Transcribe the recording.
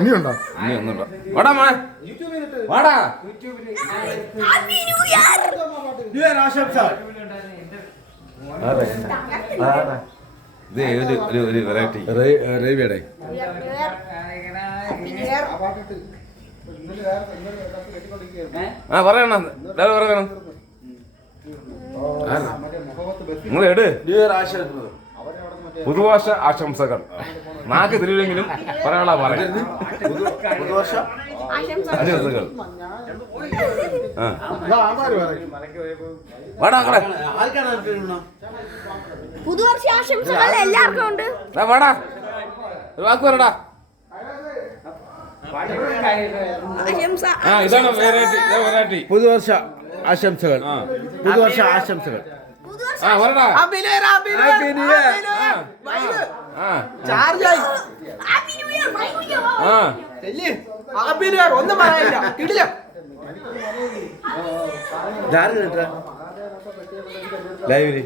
ഇനിയുണ്ടോ? ഇനിയൊന്നുണ്ടോ? വാടാ മോനെ, വാടാ. ഇത് ഒരു വെറൈറ്റി റേവിയുടെ പറയണം, പറയണം. നിങ്ങൾ എട് പുതുവർഷ ആശംസകൾ. നാക്ക് തിരിയില്ലെങ്കിലും പറയാനുള്ള പറയാം. ആശംസകൾ. വാടാ പുതുവർഷ ആശംസകൾ എല്ലാവർക്കും ഉണ്ട്. വാടാ, ഒരു വാക്ക് പറയടാ. ഇതാണ് വെറൈറ്റി. പുതുവർഷ ആശംസകൾ. പുതുവർഷ ആശംസകൾ. പറടാ. ഒന്നും പറയാനില്ല. കിടില ലൈവില്